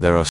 There are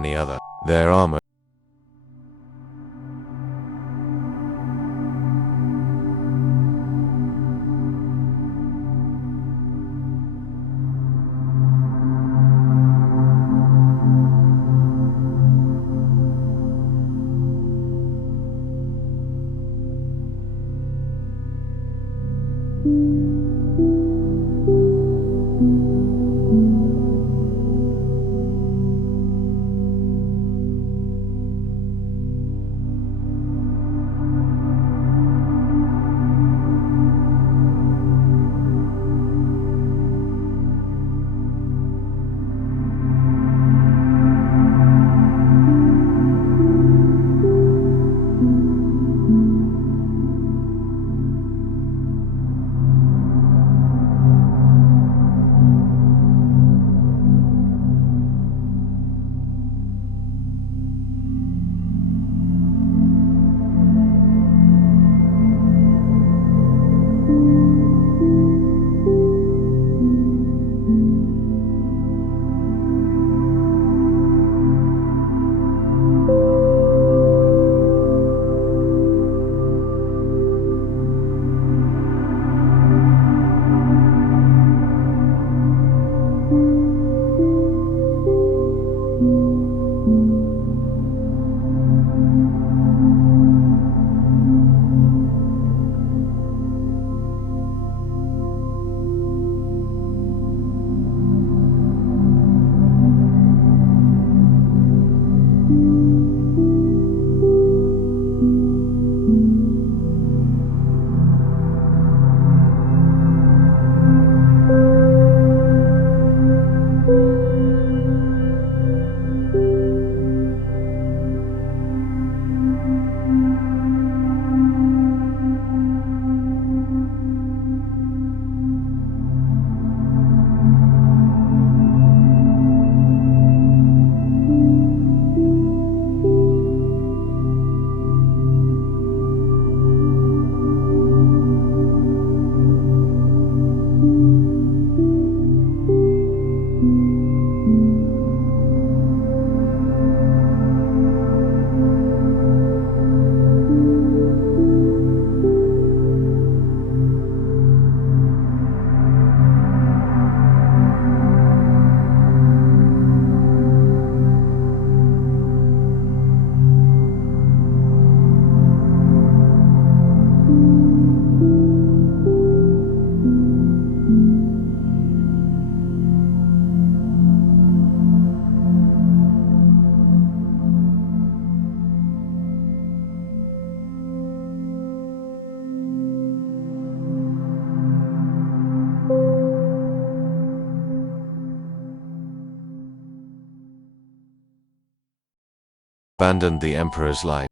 any other. Their armor abandoned the Emperor's light.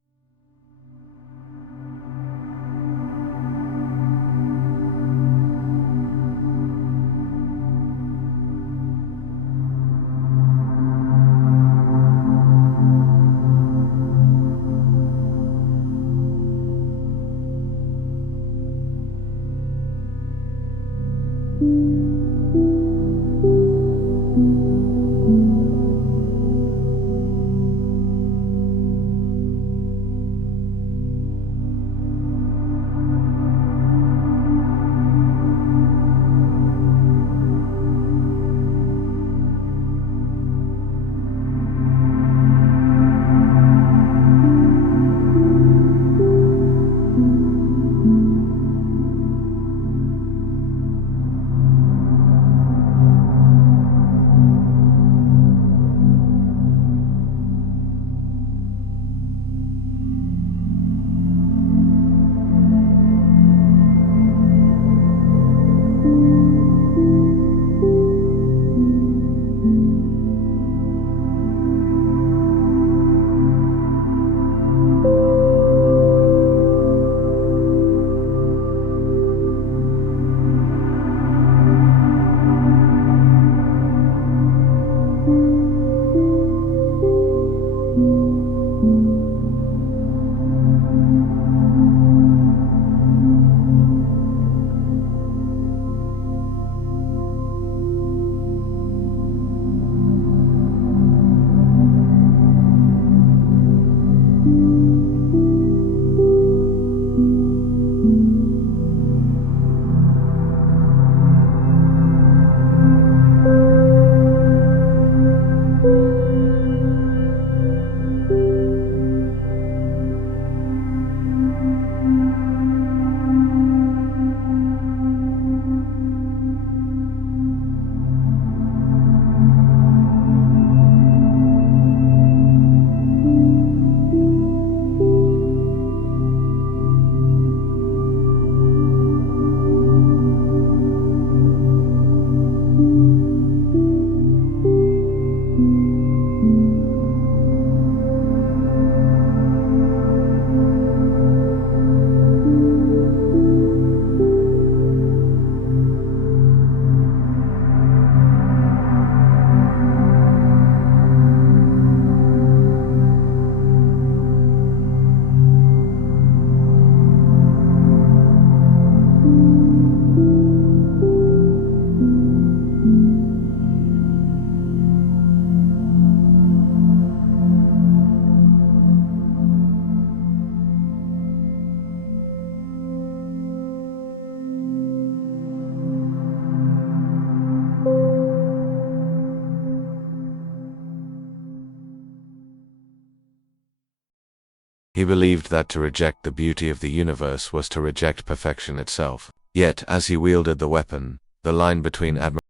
He believed that to reject the beauty of the universe was to reject perfection itself. Yet, as he wielded the weapon, the line between admiration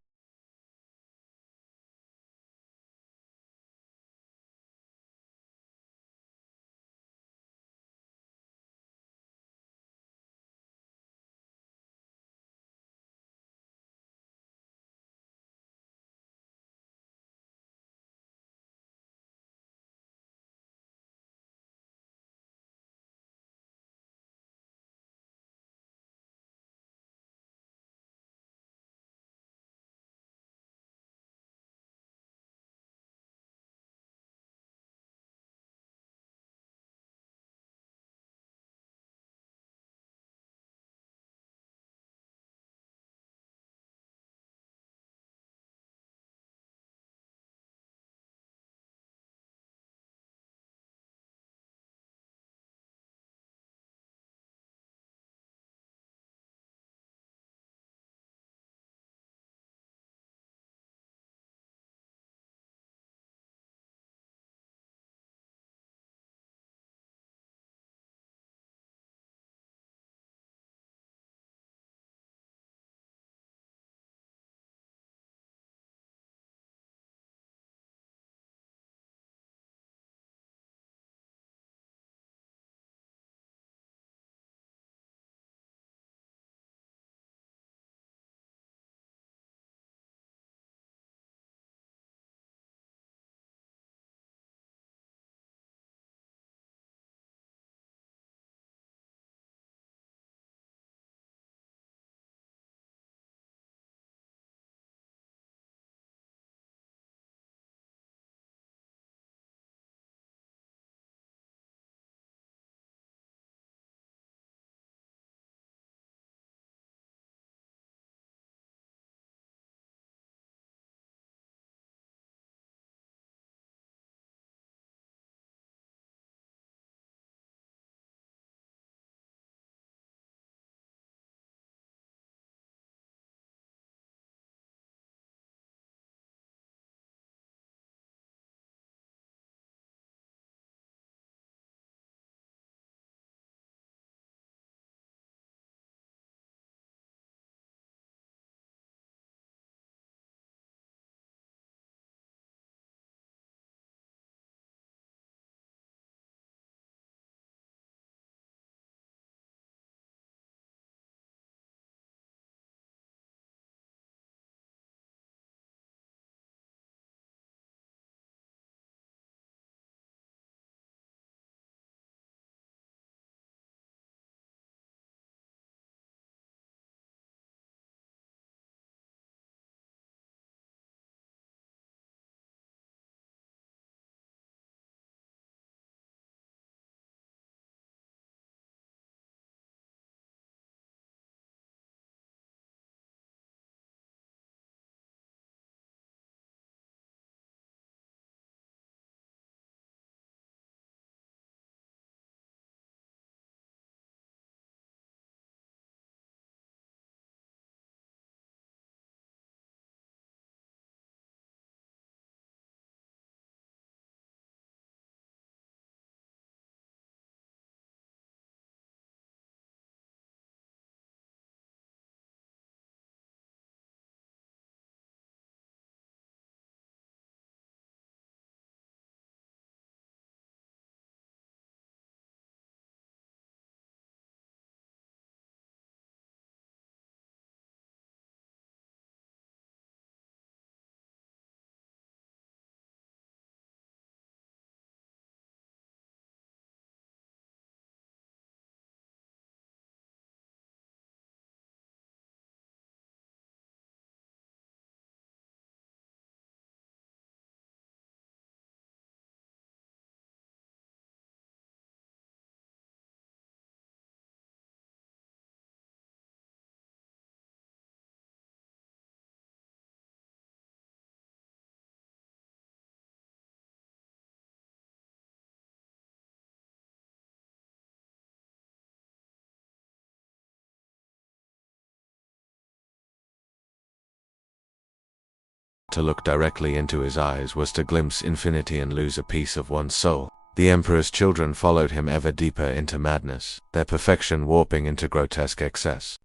To look directly into his eyes was to glimpse infinity and lose a piece of one's soul. The Emperor's children followed him ever deeper into madness, their perfection warping into grotesque excess.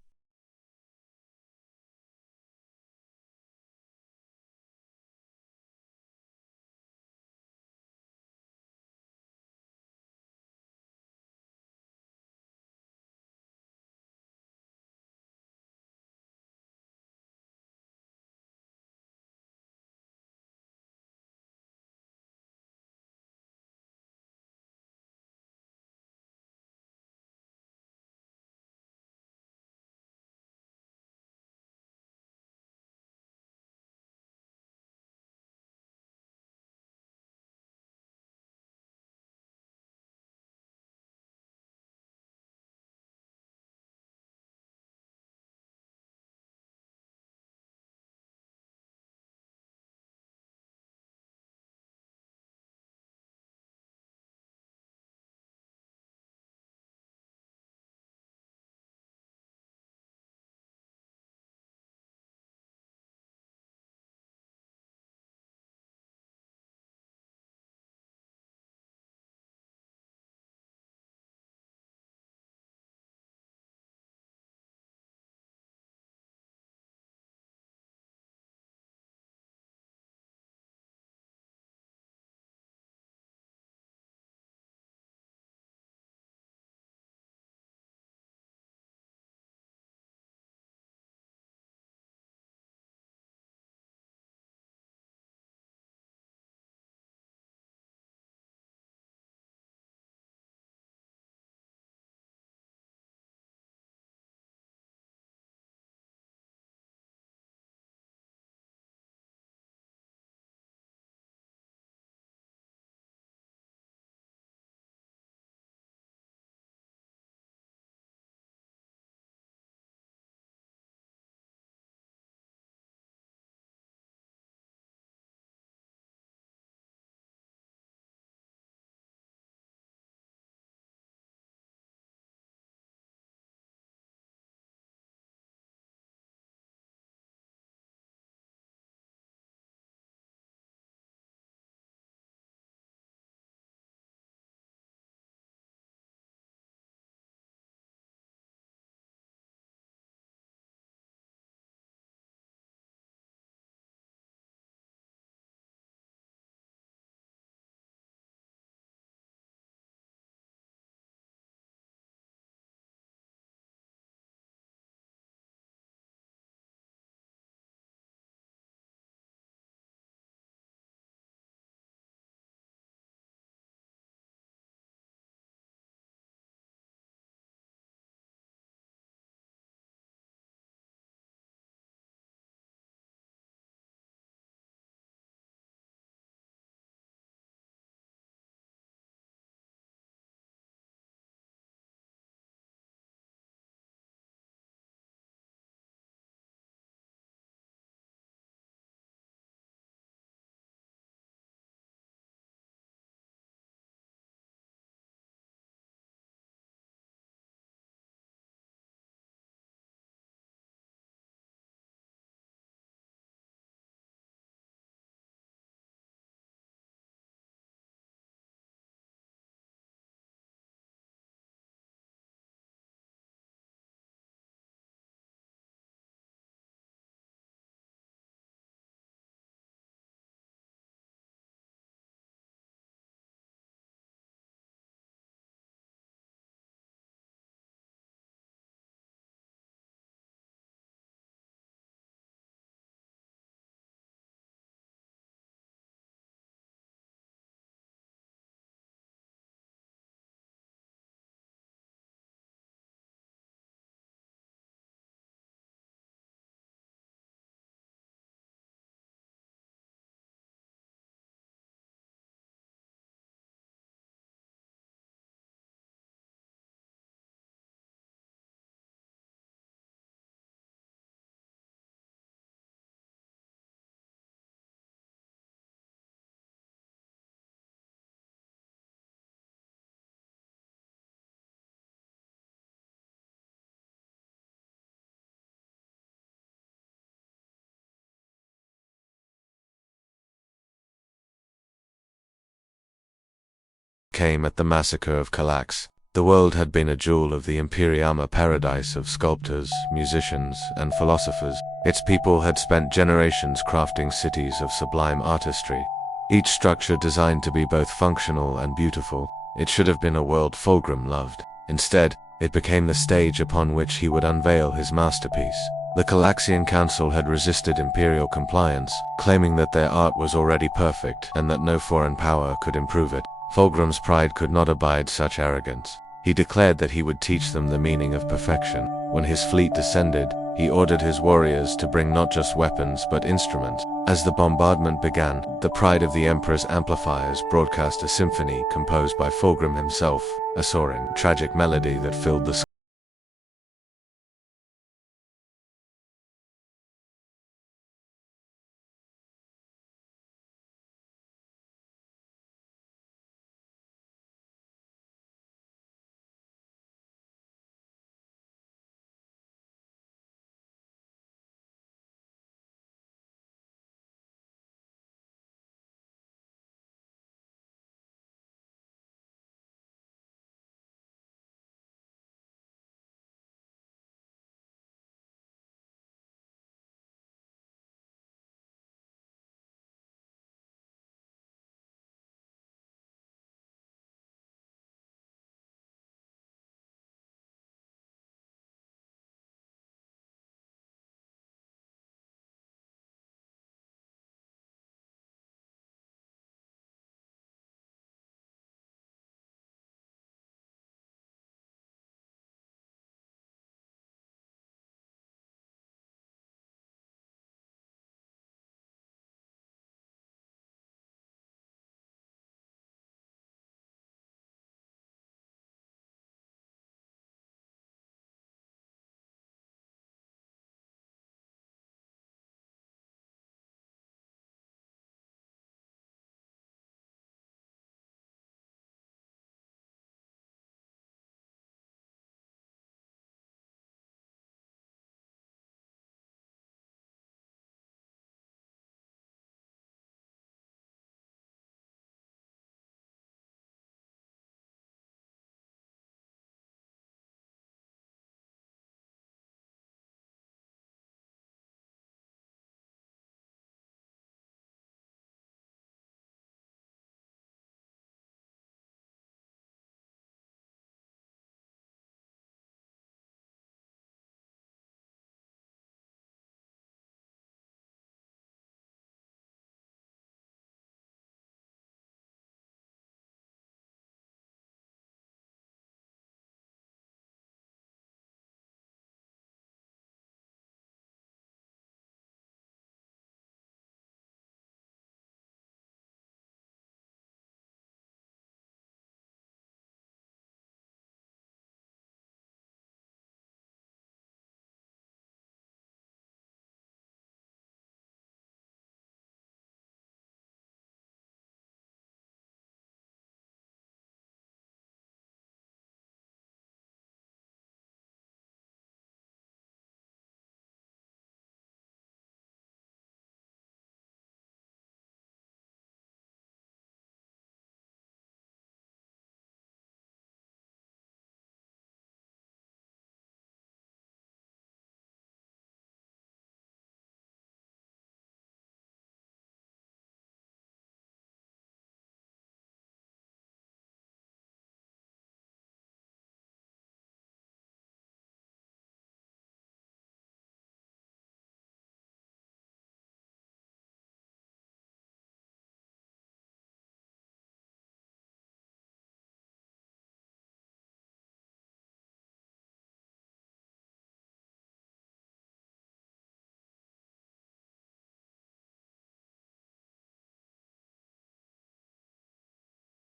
came at the massacre of Kallax. The world had been a jewel of the Imperium, a paradise of sculptors, musicians, and philosophers. Its people had spent generations crafting cities of sublime artistry, each structure designed to be both functional and beautiful. It should have been a world Fulgrim loved. Instead, it became the stage upon which he would unveil his masterpiece. The Kallaxian Council had resisted imperial compliance, claiming that their art was already perfect and that no foreign power could improve it. Fulgrim's pride could not abide such arrogance. He declared that he would teach them the meaning of perfection. When his fleet descended, he ordered his warriors to bring not just weapons but instruments. As the bombardment began, the pride of the Emperor's amplifiers broadcast a symphony composed by Fulgrim himself, a soaring, tragic melody that filled the sky.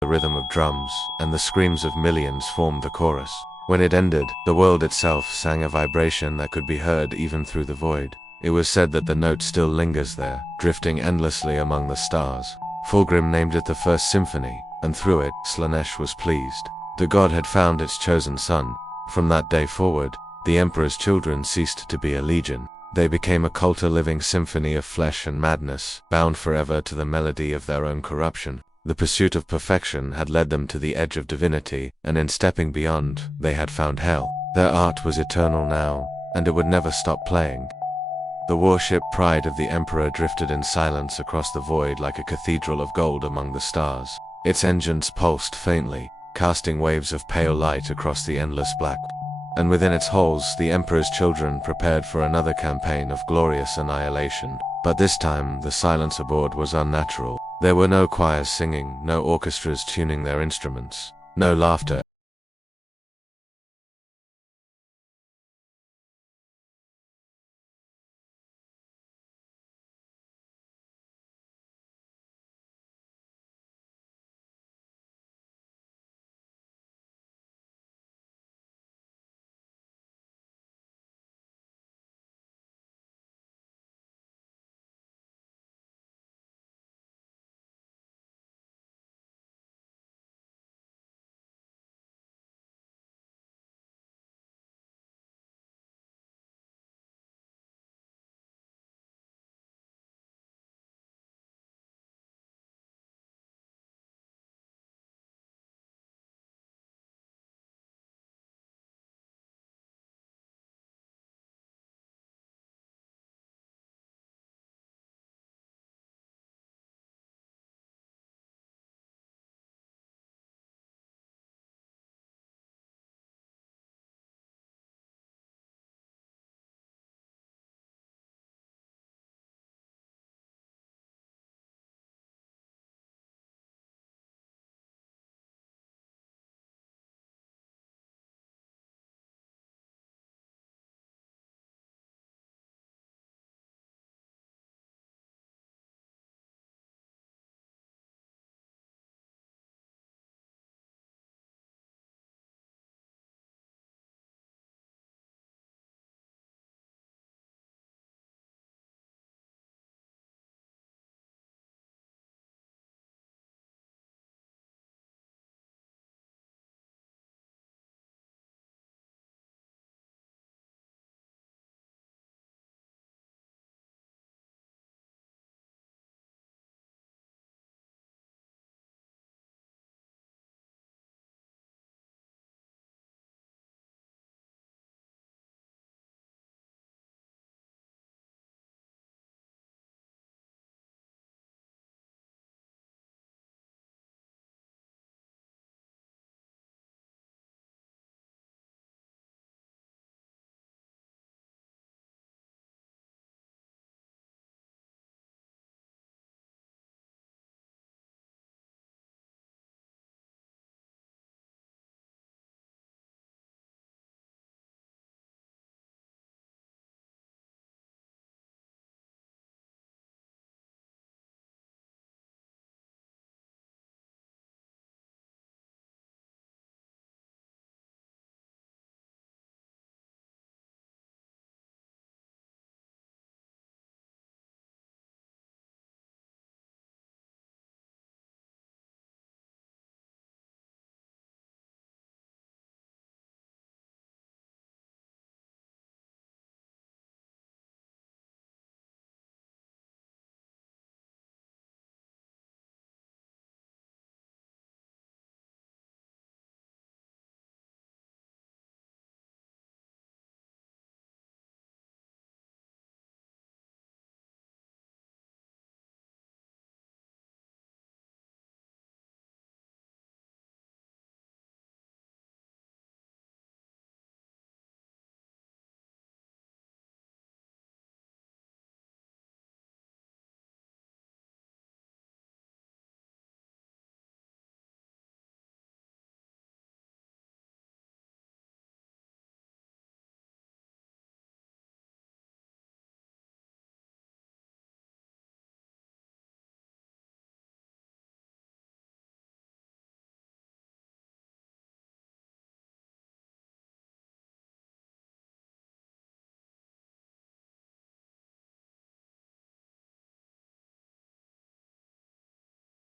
The rhythm of drums and the screams of millions formed the chorus. When it ended, the world itself sang a vibration that could be heard even through the void. It was said that the note still lingers there, drifting endlessly among the stars. Fulgrim named it the First Symphony, and through it, Slaanesh was pleased. The god had found its chosen son. From that day forward, the Emperor's children ceased to be a legion. They became a cult, a living symphony of flesh and madness, bound forever to the melody of their own corruption. The pursuit of perfection had led them to the edge of divinity, and in stepping beyond, they had found hell. Their art was eternal now, and it would never stop playing. The warship Pride of the Emperor drifted in silence across the void like a cathedral of gold among the stars. Its engines pulsed faintly, casting waves of pale light across the endless black. And within its halls, the Emperor's children prepared for another campaign of glorious annihilation. But this time, the silence aboard was unnatural. There were no choirs singing, no orchestras tuning their instruments, no laughter.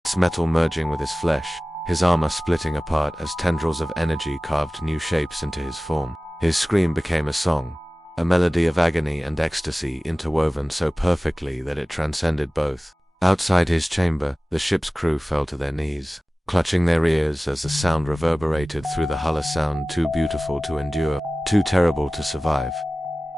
Its metal merging with his flesh, his armor splitting apart as tendrils of energy carved new shapes into his form. His scream became a song, a melody of agony and ecstasy interwoven so perfectly that it transcended both. Outside his chamber, the ship's crew fell to their knees, clutching their ears as the sound reverberated through the hull, a sound too beautiful to endure, too terrible to survive.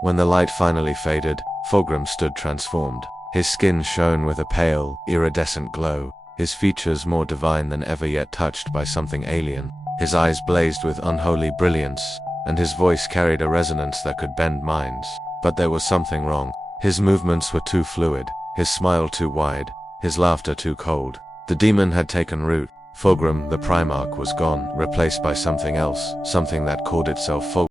When the light finally faded, Fulgrim stood transformed. His skin shone with a pale, iridescent glow, his features more divine than ever yet touched by something alien. His eyes blazed with unholy brilliance, and his voice carried a resonance that could bend minds. But there was something wrong. His movements were too fluid, his smile too wide, his laughter too cold. The demon had taken root. Fulgrim, the Primarch, was gone, replaced by something else, something that called itself Fulgrim.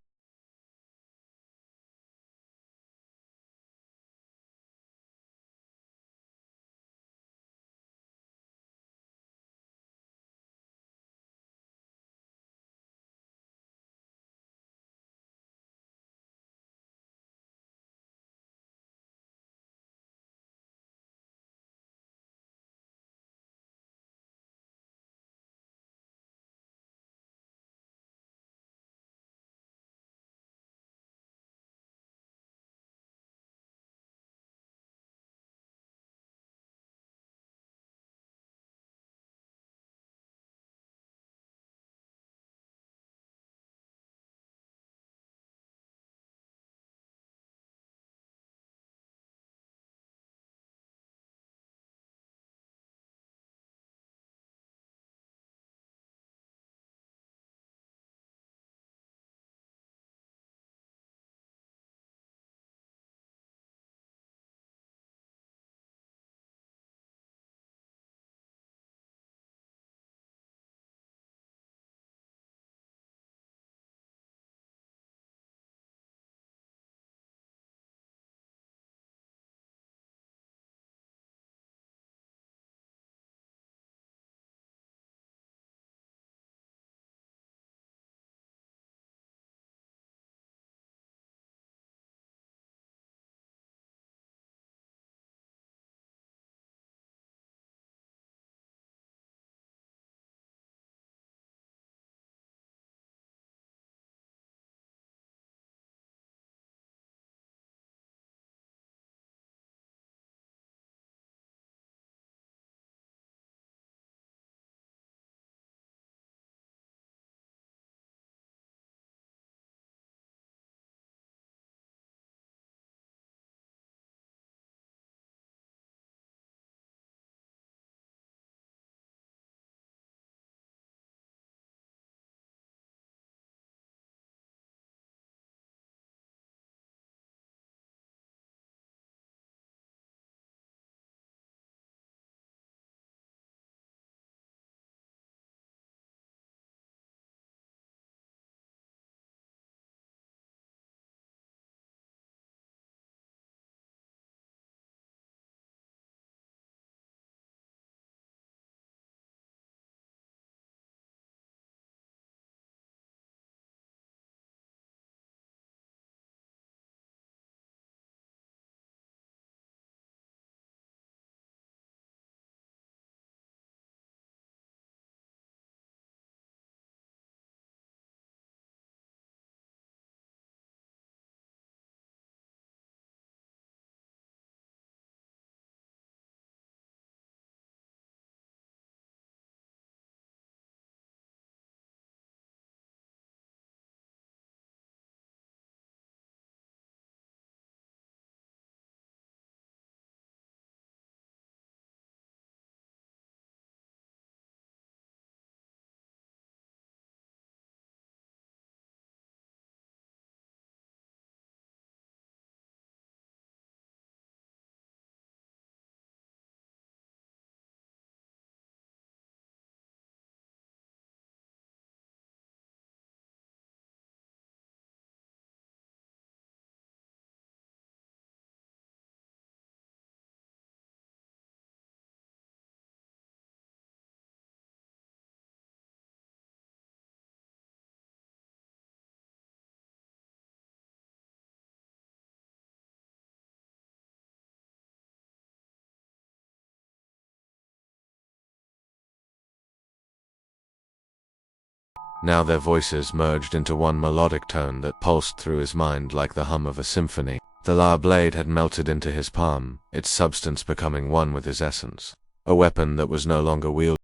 Now their voices merged into one melodic tone that pulsed through his mind like the hum of a symphony. The law blade had melted into his palm, its substance becoming one with his essence. A weapon that was no longer wielded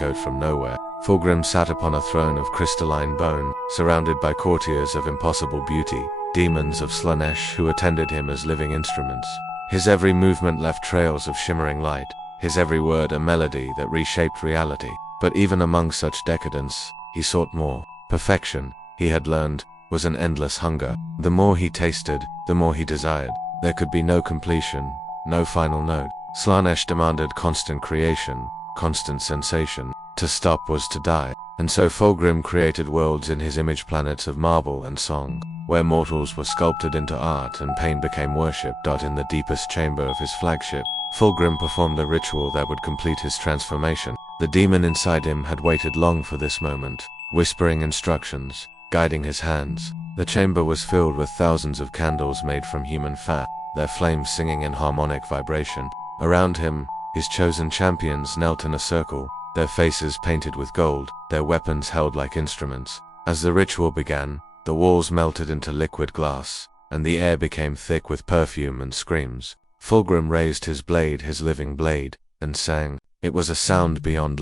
echoed from nowhere. Fulgrim sat upon a throne of crystalline bone, surrounded by courtiers of impossible beauty, demons of Slaanesh who attended him as living instruments. His every movement left trails of shimmering light, his every word a melody that reshaped reality. But even among such decadence, he sought more. Perfection, he had learned, was an endless hunger. The more he tasted, the more he desired. There could be no completion, no final note. Slaanesh demanded constant creation, constant sensation. To stop was to die. And so Fulgrim created worlds in his image, planets of marble and song, where mortals were sculpted into art and pain became worship. In the deepest chamber of his flagship, Fulgrim performed the ritual that would complete his transformation. The demon inside him had waited long for this moment, whispering instructions, guiding his hands. The chamber was filled with thousands of candles made from human fat, their flames singing in harmonic vibration. Around him, his chosen champions knelt in a circle, their faces painted with gold, their weapons held like instruments. As the ritual began, the walls melted into liquid glass, and the air became thick with perfume and screams. Fulgrim raised his living blade, and sang. It was a sound beyond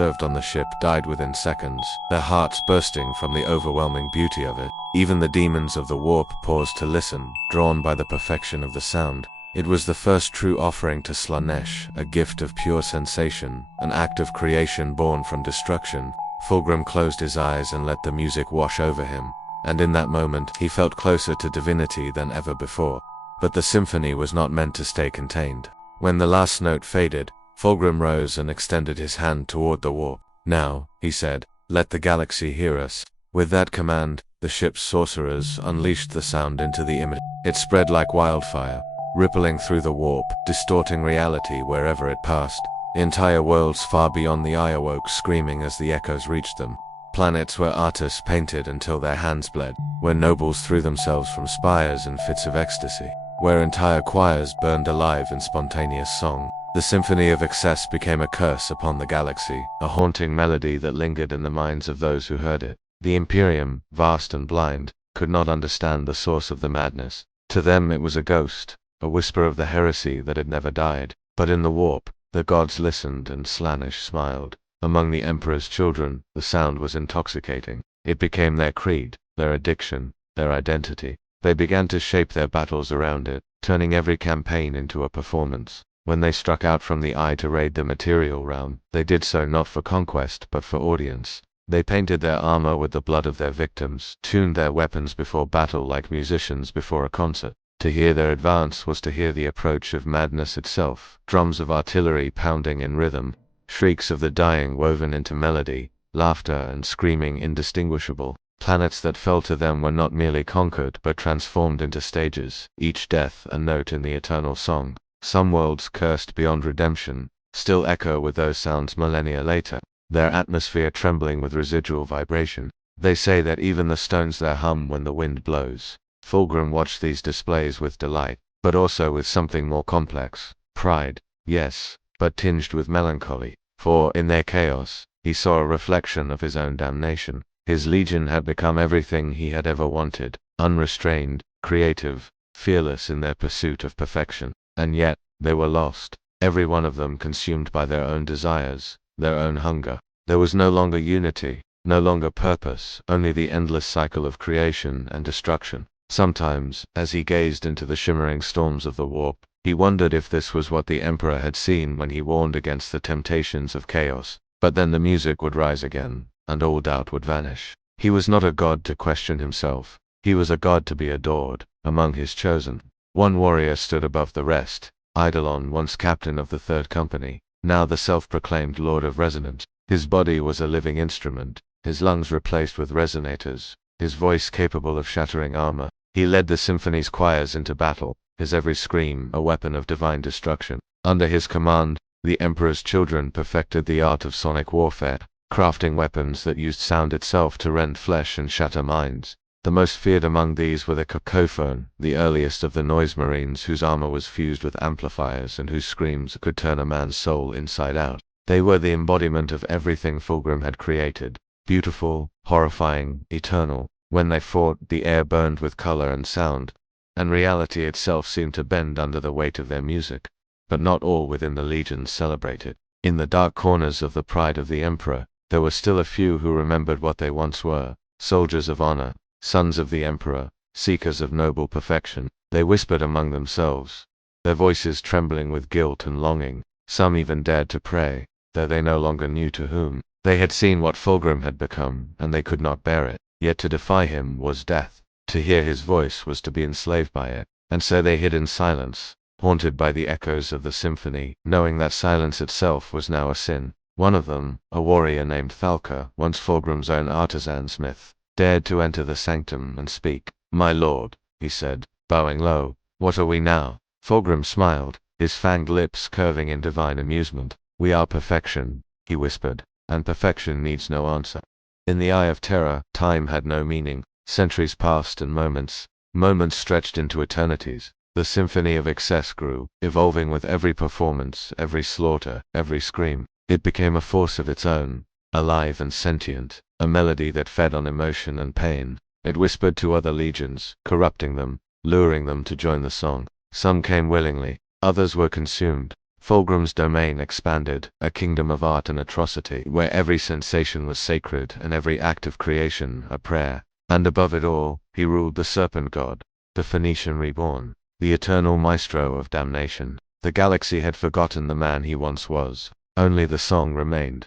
served on the ship died within seconds, their hearts bursting from the overwhelming beauty of it. Even the demons of the warp paused to listen, drawn by the perfection of the sound. It was the first true offering to Slaanesh, a gift of pure sensation, an act of creation born from destruction. Fulgrim closed his eyes and let the music wash over him, and in that moment he felt closer to divinity than ever before. But the symphony was not meant to stay contained. When the last note faded, Fulgrim rose and extended his hand toward the warp. Now, he said, let the galaxy hear us. With that command, the ship's sorcerers unleashed the sound into the image. It spread like wildfire, rippling through the warp, distorting reality wherever it passed. Entire worlds far beyond the eye awoke screaming as the echoes reached them. Planets where artists painted until their hands bled, where nobles threw themselves from spires in fits of ecstasy, where entire choirs burned alive in spontaneous song. The symphony of excess became a curse upon the galaxy, a haunting melody that lingered in the minds of those who heard it. The Imperium, vast and blind, could not understand the source of the madness. To them it was a ghost, a whisper of the heresy that had never died. But in the warp, the gods listened and Slaanesh smiled. Among the Emperor's children, the sound was intoxicating. It became their creed, their addiction, their identity. They began to shape their battles around it, turning every campaign into a performance. When they struck out from the eye to raid the material realm, they did so not for conquest but for audience. They painted their armor with the blood of their victims, tuned their weapons before battle like musicians before a concert. To hear their advance was to hear the approach of madness itself, drums of artillery pounding in rhythm, shrieks of the dying woven into melody, laughter and screaming indistinguishable. Planets that fell to them were not merely conquered but transformed into stages, each death a note in the eternal song. Some worlds cursed beyond redemption still echo with those sounds millennia later, their atmosphere trembling with residual vibration. They say that even the stones there hum when the wind blows. Fulgrim watched these displays with delight, but also with something more complex. Pride, yes, but tinged with melancholy, for in their chaos, he saw a reflection of his own damnation. His legion had become everything he had ever wanted, unrestrained, creative, fearless in their pursuit of perfection. And yet, they were lost, every one of them consumed by their own desires, their own hunger. There was no longer unity, no longer purpose, only the endless cycle of creation and destruction. Sometimes, as he gazed into the shimmering storms of the warp, he wondered if this was what the Emperor had seen when he warned against the temptations of chaos. But then the music would rise again, and all doubt would vanish. He was not a god to question himself. He was a god to be adored, among his chosen. One warrior stood above the rest, Eidolon, once captain of the Third Company, now the self-proclaimed Lord of Resonance. His body was a living instrument, his lungs replaced with resonators, his voice capable of shattering armor. He led the symphony's choirs into battle, his every scream a weapon of divine destruction. Under his command, the Emperor's children perfected the art of sonic warfare, crafting weapons that used sound itself to rend flesh and shatter minds. The most feared among these were the cacophone, the earliest of the noise marines whose armor was fused with amplifiers and whose screams could turn a man's soul inside out. They were the embodiment of everything Fulgrim had created, beautiful, horrifying, eternal. When they fought, the air burned with color and sound, and reality itself seemed to bend under the weight of their music. But not all within the legions celebrated. In the dark corners of the pride of the Emperor, there were still a few who remembered what they once were, soldiers of honor, sons of the Emperor, seekers of noble perfection. They whispered among themselves, their voices trembling with guilt and longing. Some even dared to pray, though they no longer knew to whom. They had seen what Fulgrim had become, and they could not bear it. Yet to defy him was death. To hear his voice was to be enslaved by it. And so they hid in silence, haunted by the echoes of the symphony, knowing that silence itself was now a sin. One of them, a warrior named Thalka, once Fulgrim's own artisan smith, dared to enter the sanctum and speak. "My lord," he said, bowing low, "what are we now?" Fulgrim smiled, his fanged lips curving in divine amusement. "We are perfection," he whispered, "and perfection needs no answer." In the eye of terror, time had no meaning. Centuries passed and moments stretched into eternities. The symphony of excess grew, evolving with every performance, every slaughter, every scream. It became a force of its own, alive and sentient, a melody that fed on emotion and pain. It whispered to other legions, corrupting them, luring them to join the song. Some came willingly, others were consumed. Fulgrim's domain expanded, a kingdom of art and atrocity, where every sensation was sacred and every act of creation a prayer. And above it all, he ruled the serpent god, the Phoenician reborn, the eternal maestro of damnation. The galaxy had forgotten the man he once was. Only the song remained.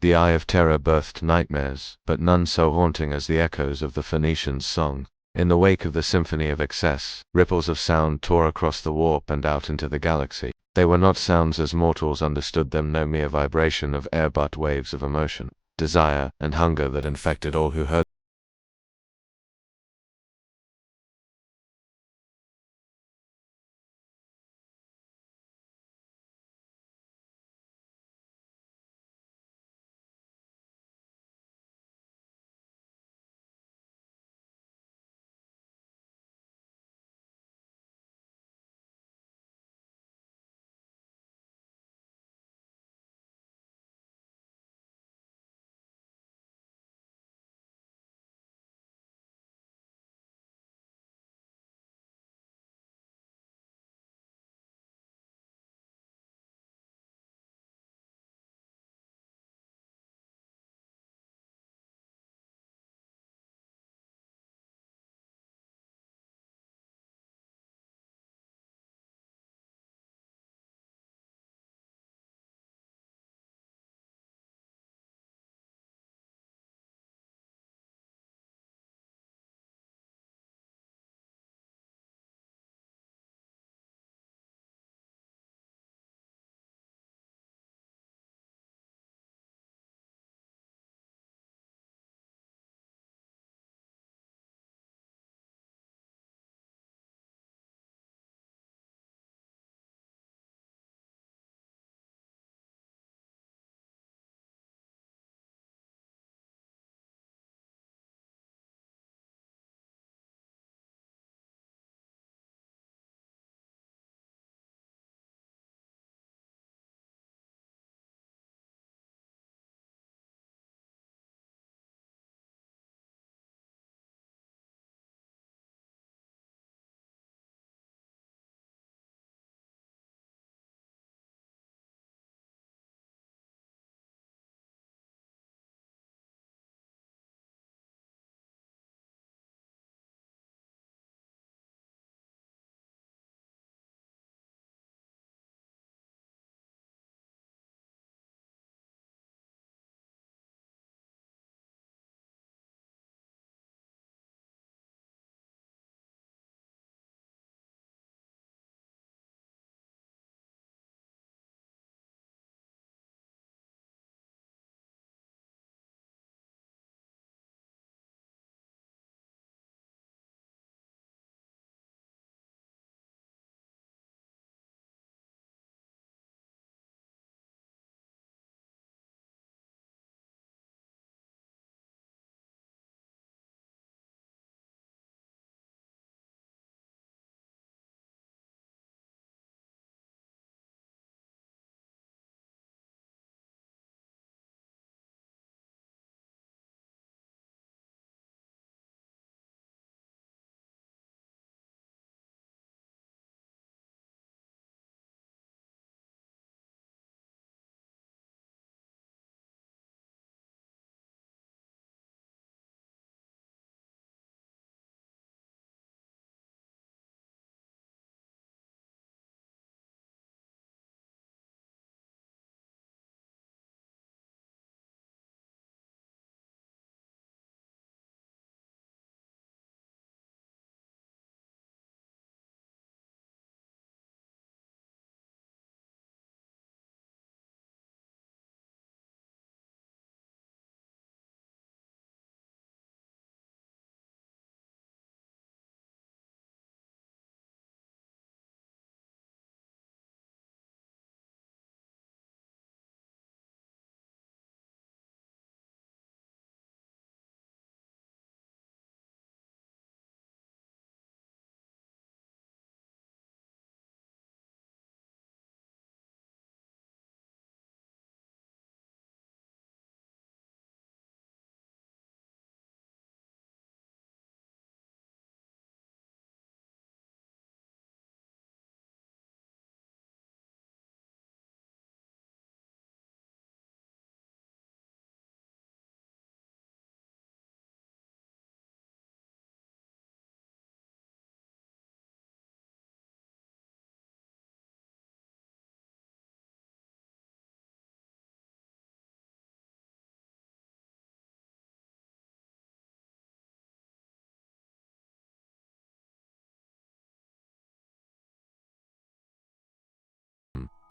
The Eye of Terror birthed nightmares, but none so haunting as the echoes of the Phoenician's song. In the wake of the symphony of excess, ripples of sound tore across the warp and out into the galaxy. They were not sounds as mortals understood them, no mere vibration of air, but waves of emotion, desire, and hunger that infected all who heard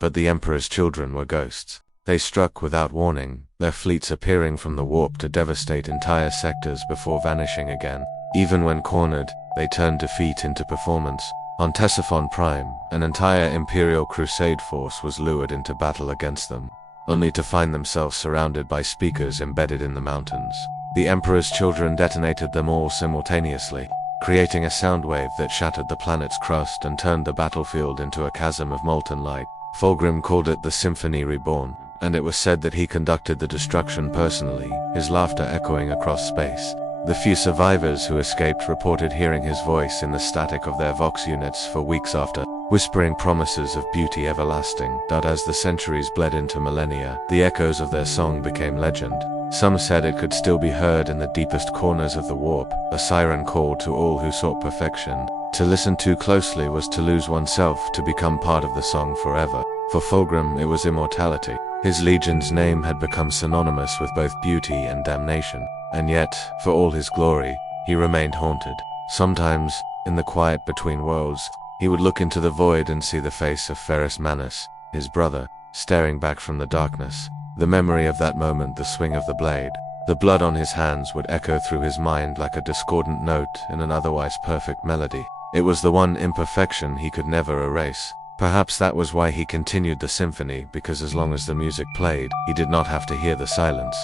but the Emperor's children were ghosts. They struck without warning, their fleets appearing from the warp to devastate entire sectors before vanishing again. Even when cornered, they turned defeat into performance. On Ctesiphon Prime, an entire Imperial Crusade force was lured into battle against them, only to find themselves surrounded by speakers embedded in the mountains. The Emperor's children detonated them all simultaneously, creating a sound wave that shattered the planet's crust and turned the battlefield into a chasm of molten light. Fulgrim called it the Symphony Reborn, and it was said that he conducted the destruction personally, his laughter echoing across space. The few survivors who escaped reported hearing his voice in the static of their vox units for weeks after, whispering promises of beauty everlasting. But as the centuries bled into millennia, the echoes of their song became legend. Some said it could still be heard in the deepest corners of the warp, a siren call to all who sought perfection. To listen too closely was to lose oneself, to become part of the song forever. For Fulgrim, it was immortality. His legion's name had become synonymous with both beauty and damnation. And yet, for all his glory, he remained haunted. Sometimes, in the quiet between worlds, he would look into the void and see the face of Ferrus Manus, his brother, staring back from the darkness. The memory of that moment, the swing of the blade, the blood on his hands would echo through his mind like a discordant note in an otherwise perfect melody. It was the one imperfection he could never erase. Perhaps that was why he continued the symphony, because as long as the music played, he did not have to hear the silence.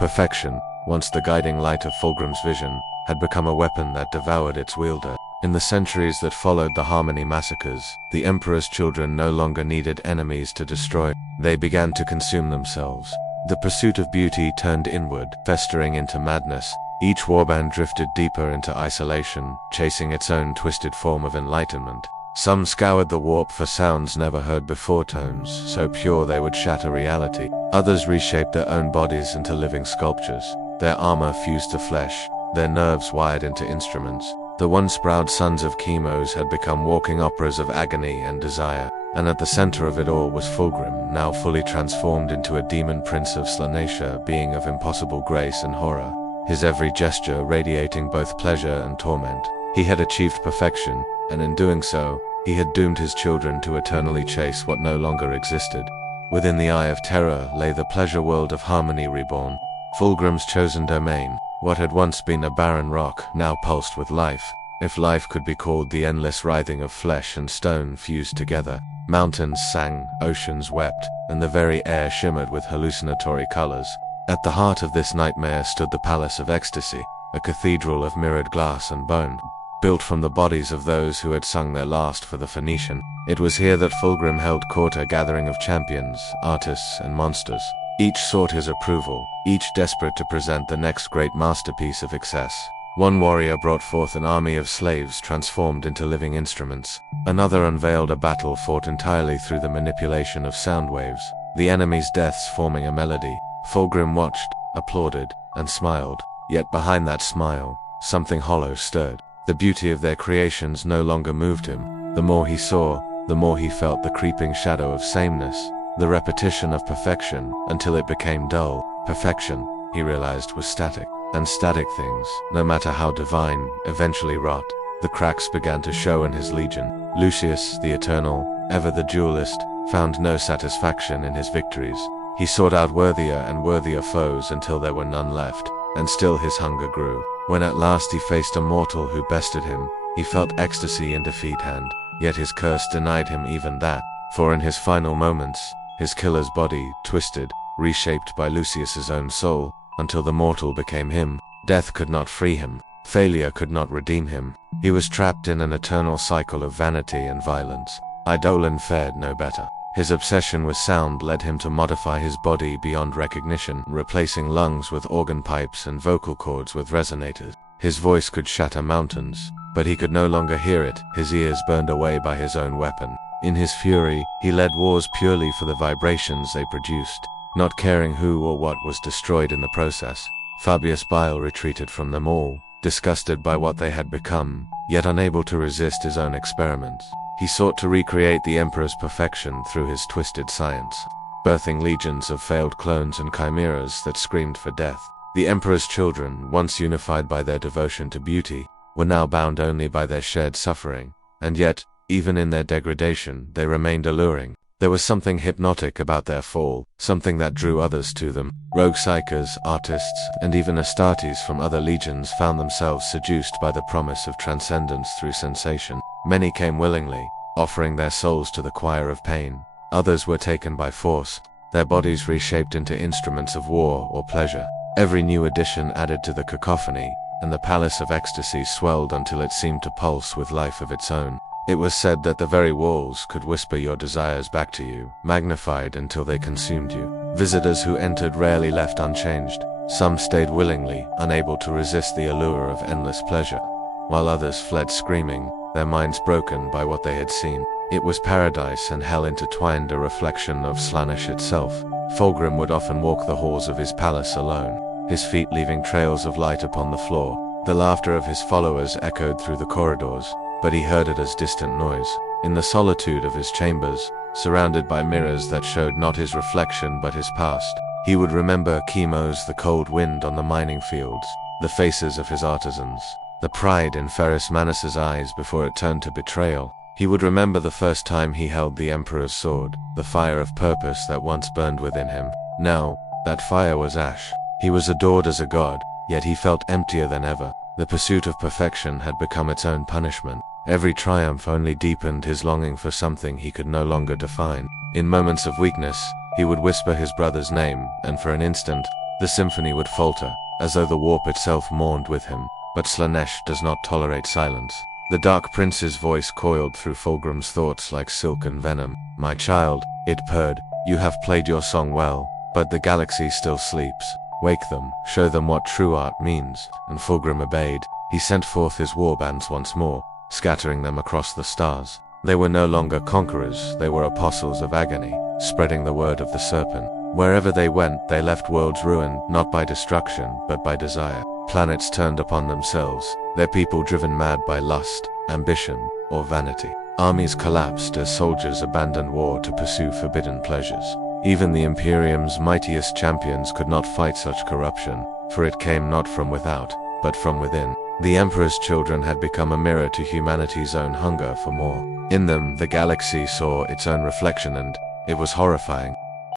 Perfection, once the guiding light of Fulgrim's vision, had become a weapon that devoured its wielder. In the centuries that followed the Harmony massacres, the Emperor's children no longer needed enemies to destroy. They began to consume themselves. The pursuit of beauty turned inward, festering into madness. Each warband drifted deeper into isolation, chasing its own twisted form of enlightenment. Some scoured the warp for sounds never heard before, tones so pure they would shatter reality. Others reshaped their own bodies into living sculptures, their armor fused to flesh, their nerves wired into instruments. The once proud sons of Chemos had become walking operas of agony and desire, and at the center of it all was Fulgrim, now fully transformed into a demon prince of Slaanesh, a being of impossible grace and horror, his every gesture radiating both pleasure and torment. He had achieved perfection, and in doing so, he had doomed his children to eternally chase what no longer existed. Within the Eye of Terror lay the pleasure world of Harmony reborn, Fulgrim's chosen domain. What had once been a barren rock now pulsed with life, if life could be called the endless writhing of flesh and stone fused together. Mountains sang, oceans wept, and the very air shimmered with hallucinatory colors. At the heart of this nightmare stood the Palace of Ecstasy, a cathedral of mirrored glass and bone, built from the bodies of those who had sung their last for the Phoenician. It was here that Fulgrim held court, a gathering of champions, artists, and monsters. Each sought his approval, each desperate to present the next great masterpiece of excess. One warrior brought forth an army of slaves transformed into living instruments. Another unveiled a battle fought entirely through the manipulation of sound waves, the enemy's deaths forming a melody. Fulgrim watched, applauded, and smiled. Yet behind that smile, something hollow stirred. The beauty of their creations no longer moved him. The more he saw, the more he felt the creeping shadow of sameness, the repetition of perfection, until it became dull. Perfection, he realized, was static, and static things, no matter how divine, eventually rot. The cracks began to show in his legion. Lucius, the Eternal, ever the duelist, found no satisfaction in his victories. He sought out worthier and worthier foes until there were none left, and still his hunger grew. When at last he faced a mortal who bested him, he felt ecstasy in defeat, and yet his curse denied him even that, for in his final moments, his killer's body twisted, reshaped by Lucius's own soul, until the mortal became him. Death could not free him, failure could not redeem him. He was trapped in an eternal cycle of vanity and violence. Eidolon fared no better. His obsession with sound led him to modify his body beyond recognition, replacing lungs with organ pipes and vocal cords with resonators. His voice could shatter mountains, but he could no longer hear it, his ears burned away by his own weapon. In his fury, he led wars purely for the vibrations they produced, not caring who or what was destroyed in the process. Fabius Bile retreated from them all, disgusted by what they had become, yet unable to resist his own experiments. He sought to recreate the Emperor's perfection through his twisted science, birthing legions of failed clones and chimeras that screamed for death. The Emperor's children, once unified by their devotion to beauty, were now bound only by their shared suffering, and yet, even in their degradation, they remained alluring. There was something hypnotic about their fall, something that drew others to them. Rogue psychers, artists, and even Astartes from other legions found themselves seduced by the promise of transcendence through sensation. Many came willingly, offering their souls to the choir of pain. Others were taken by force, their bodies reshaped into instruments of war or pleasure. Every new addition added to the cacophony, and the palace of ecstasy swelled until it seemed to pulse with life of its own. It was said that the very walls could whisper your desires back to you, magnified until they consumed you. Visitors who entered rarely left unchanged. Some stayed willingly, unable to resist the allure of endless pleasure, while others fled screaming, their minds broken by what they had seen. It was paradise and hell intertwined, a reflection of Slaanesh itself. Fulgrim would often walk the halls of his palace alone, his feet leaving trails of light upon the floor. The laughter of his followers echoed through the corridors, but he heard it as distant noise. In the solitude of his chambers, surrounded by mirrors that showed not his reflection but his past, he would remember Chemo's, the cold wind on the mining fields, the faces of his artisans, the pride in Ferris Manus's eyes before it turned to betrayal. He would remember the first time he held the Emperor's sword, the fire of purpose that once burned within him. Now, that fire was ash. He was adored as a god, yet he felt emptier than ever. The pursuit of perfection had become its own punishment. Every triumph only deepened his longing for something he could no longer define. In moments of weakness, he would whisper his brother's name, and for an instant, the symphony would falter, as though the warp itself mourned with him. But Slaanesh does not tolerate silence. The Dark Prince's voice coiled through Fulgrim's thoughts like silken venom. "My child," it purred, "you have played your song well, but the galaxy still sleeps. Wake them, show them what true art means." And Fulgrim obeyed. He sent forth his warbands once more, scattering them across the stars. They were no longer conquerors, they were apostles of agony, spreading the word of the serpent. Wherever they went, they left worlds ruined, not by destruction, but by desire. Planets turned upon themselves, their people driven mad by lust, ambition, or vanity. Armies collapsed as soldiers abandoned war to pursue forbidden pleasures. Even the Imperium's mightiest champions could not fight such corruption, for it came not from without, but from within. The Emperor's children had become a mirror to humanity's own hunger for more. In them, the galaxy saw its own reflection, and it was horrifying.